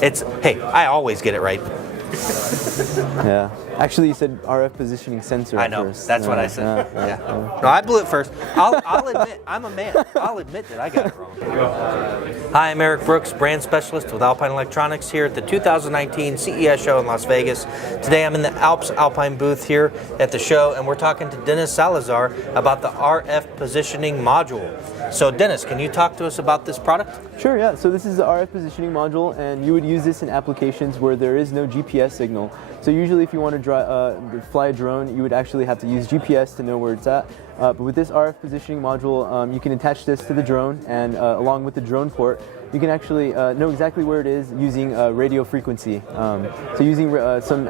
Hey, I always get it right. Yeah. Actually, you said RF positioning sensor. I know. First. That's what I said. Yeah. No, I blew it first. I'll admit, I'm a man. I'll admit that I got it wrong. Hi, I'm Eric Brooks, brand specialist with Alpine Electronics here at the 2019 CES show in Las Vegas. Today I'm in the Alps Alpine booth here at the show, and we're talking to Dennis Salazar about the RF positioning module. So Dennis, can you talk to us about this product? Sure, yeah. So this is the RF positioning module, and you would use this in applications where there is no GPS signal. So usually if you want to fly a drone, you would actually have to use GPS to know where it's at. But with this RF positioning module, you can attach this to the drone, and along with the drone port, you can actually know exactly where it is using radio frequency. So using some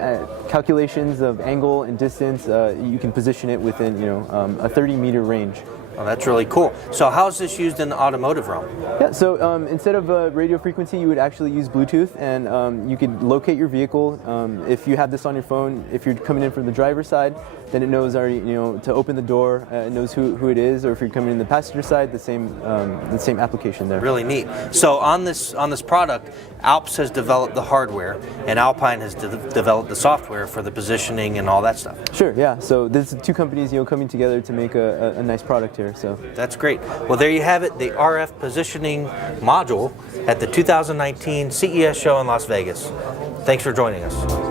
calculations of angle and distance, you can position it within a 30-meter range. Oh, that's really cool. So how is this used in the automotive realm? Yeah, so instead of radio frequency, you would actually use Bluetooth, and you could locate your vehicle. If you have this on your phone, if you're coming in from the driver's side, then it knows already, to open the door. It knows who it is, or if you're coming in the passenger side, the same application there. Really neat. So on this product, Alps has developed the hardware, and Alpine has developed the software for the positioning and all that stuff. Sure, yeah. So there's two companies, coming together to make a nice product here. So that's great. Well, there you have it, the RF positioning module at the 2019 CES show in Las Vegas. Thanks for joining us.